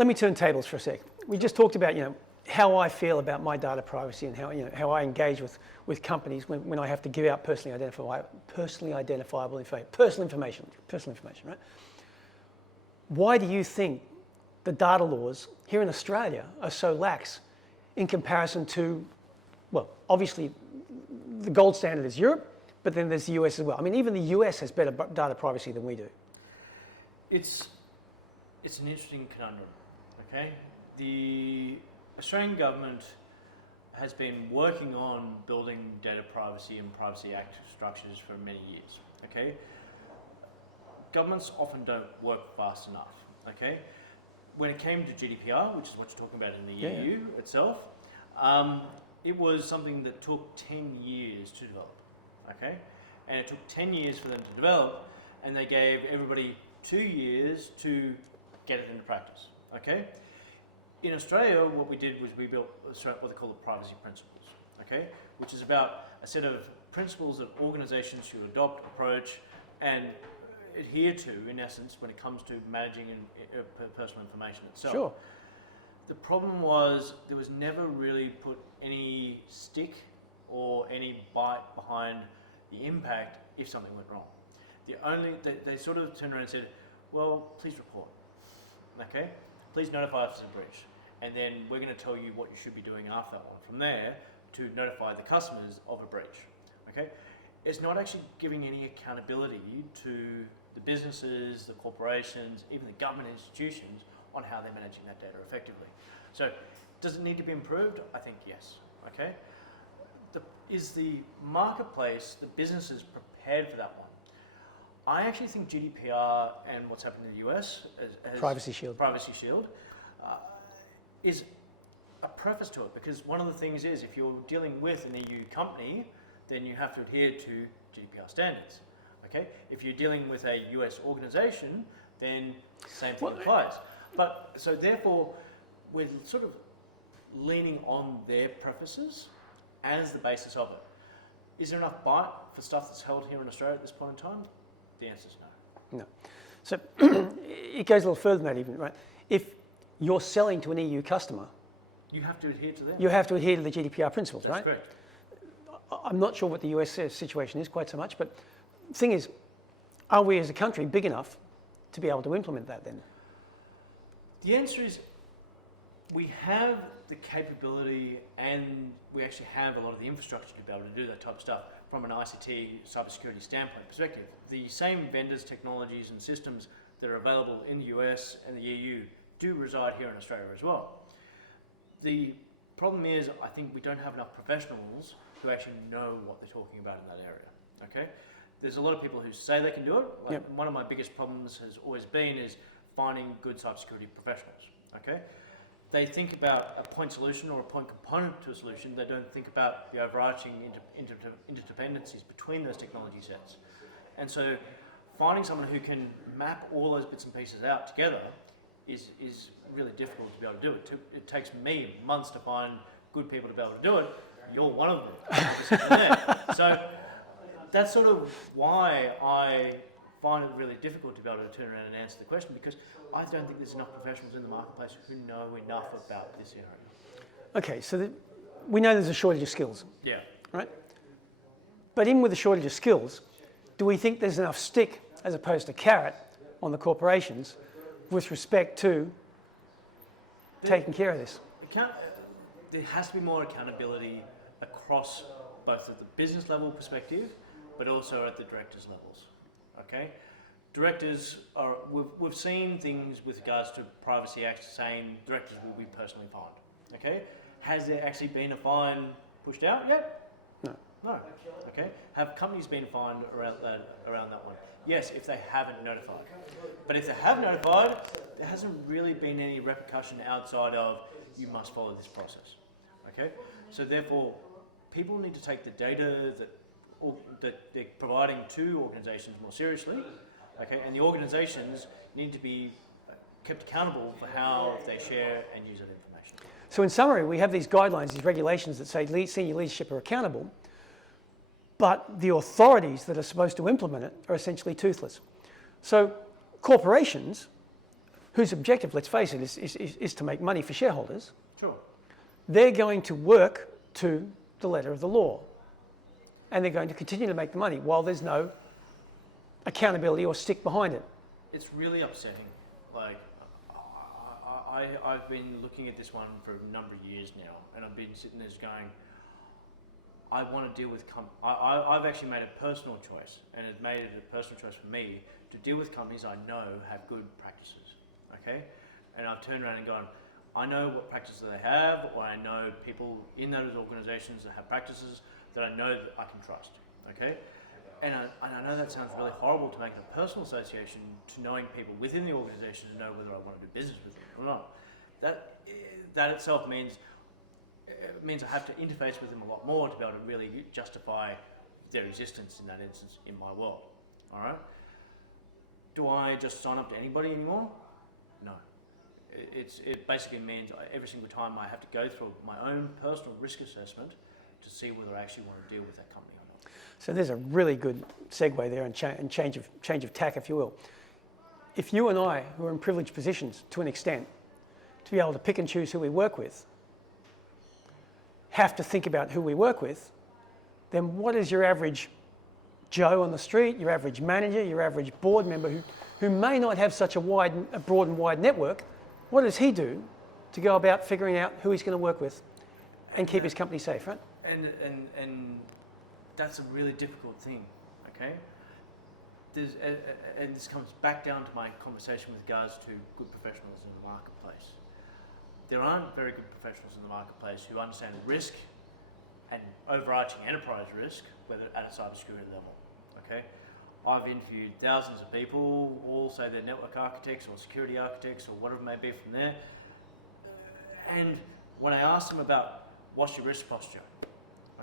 let me turn tables for a sec. We just talked about, how I feel about my data privacy and how I engage with companies when I have to give out personally identifiable information, personal information, right? Why do you think the data laws here in Australia are so lax in comparison to, well, obviously the gold standard is Europe, but then there's the US as well. I mean, even the US has better data privacy than we do. It's an interesting conundrum, okay? The Australian government has been working on building data privacy and Privacy Act structures for many years, okay? Governments often don't work fast enough, okay? When it came to GDPR, which is what you're talking about in the EU itself, it was something that took 10 years to develop, okay? And it took 10 years for them to develop, and they gave everybody 2 years to get it into practice, okay? In Australia, what we did was we built what they call the privacy principles, okay? Which is about a set of principles that organizations should adopt, approach, and adhere to, in essence, when it comes to managing personal information itself. Sure. The problem was there was never really put any stick or any bite behind the impact if something went wrong. They sort of turned around and said, well, please report, okay? Please notify us of a breach. And then we're going to tell you what you should be doing after that one from there to notify the customers of a breach, okay? It's not actually giving any accountability to the businesses, the corporations, even the government institutions on how they're managing that data effectively. So, does it need to be improved? I think yes, okay? Is the marketplace, the businesses prepared for that one? I actually think GDPR and what's happened in the US as Privacy Shield is a preface to it, because one of the things is if you're dealing with an EU company, then you have to adhere to GDPR standards. Okay? If you're dealing with a US organization, then same thing applies. But so therefore, we're sort of leaning on their prefaces as the basis of it. Is there enough bite for stuff that's held here in Australia at this point in time? The answer is no. No. So it goes a little further than that even, right? If you're selling to an EU customer, you have to adhere to them. You have to adhere to the GDPR principles, That's right? Correct. I'm not sure what the US situation is quite so much, but the thing is, are we as a country big enough to be able to implement that then? The answer is we have the capability and we actually have a lot of the infrastructure to be able to do that type of stuff from an ICT cybersecurity standpoint perspective. The same vendors, technologies and systems that are available in the US and the EU do reside here in Australia as well. The problem is I think we don't have enough professionals who actually know what they're talking about in that area, okay? There's a lot of people who say they can do it. Like One of my biggest problems has always been is finding good cybersecurity professionals, okay? They think about a point solution or a point component to a solution. They don't think about the overarching interdependencies between those technology sets. And so finding someone who can map all those bits and pieces out together is really difficult to be able to do it. It takes me months to find good people to be able to do it. You're one of them. So that's sort of why I find it really difficult to be able to turn around and answer the question, because I don't think there's enough professionals in the marketplace who know enough about this area. Okay, so we know there's a shortage of skills. Yeah. Right? But even with the shortage of skills, do we think there's enough stick as opposed to carrot on the corporations with respect to taking care of this? There has to be more accountability across both at the business level perspective, but also at the directors levels. Okay, directors are. We've seen things with regards to Privacy Act saying directors will be personally fined. Okay, has there actually been a fine pushed out yet? No. No. Okay, have companies been fined around that one? Yes, if they haven't notified. But if they have notified, there hasn't really been any repercussion outside of you must follow this process. Okay, so therefore, people need to take the data that they're providing to organisations more seriously, okay, and the organisations need to be kept accountable for how they share and use that information. So in summary, we have these guidelines, these regulations that say senior leadership are accountable, but the authorities that are supposed to implement it are essentially toothless. So corporations whose objective, let's face it, is to make money for shareholders, Sure. they're going to work to the letter of the law. And they're going to continue to make the money while there's no accountability or stick behind it. It's really upsetting. Like, I've been looking at this one for a number of years now, and I've been sitting there going, I want to deal with I've actually made a personal choice, and it's made it a personal choice for me to deal with companies I know have good practices, okay? And I've turned around and gone, I know what practices they have, or I know people in those organisations that have practices that I know that I can trust, okay? And I know that sounds really horrible to make it a personal association to knowing people within the organisation to know whether I want to do business with them or not. That itself means I have to interface with them a lot more to be able to really justify their existence in that instance in my world. All right? Do I just sign up to anybody anymore? No. It basically means every single time I have to go through my own personal risk assessment to see whether I actually want to deal with that company or not. So there's a really good segue there and change of tack, if you will. If you and I, who are in privileged positions to an extent, to be able to pick and choose who we work with, have to think about who we work with, then what is your average Joe on the street, your average manager, your average board member who may not have such a broad and wide network, what does he do to go about figuring out who he's going to work with and keep his company safe, right? And that's a really difficult thing, okay? And this comes back down to my conversation with regards to good professionals in the marketplace. There aren't very good professionals in the marketplace who understand risk and overarching enterprise risk, whether at a cybersecurity level, okay? I've interviewed thousands of people, all say they're network architects or security architects or whatever it may be from there. And when I ask them about what's your risk posture,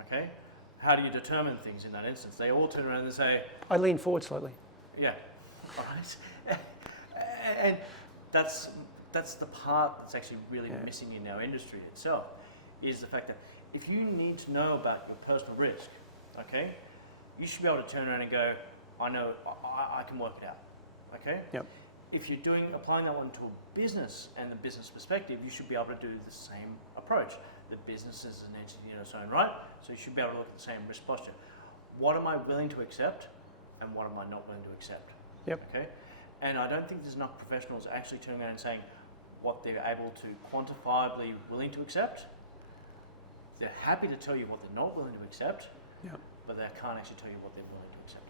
okay? How do you determine things in that instance? They all turn around and say, I lean forward slightly. yeah, all right. And that's the part that's actually really missing in our industry itself, is the fact that if you need to know about your personal risk, okay, you should be able to turn around and go, I know, I can work it out, okay? Yep. If you're applying that one to a business and the business perspective, you should be able to do the same approach. The business is an entity in its own right, so you should be able to look at the same risk posture. What am I willing to accept, and what am I not willing to accept? Yep. Okay, and I don't think there's enough professionals actually turning around and saying what they're able to quantifiably willing to accept. They're happy to tell you what they're not willing to accept, Yep. but they can't actually tell you what they're willing to accept.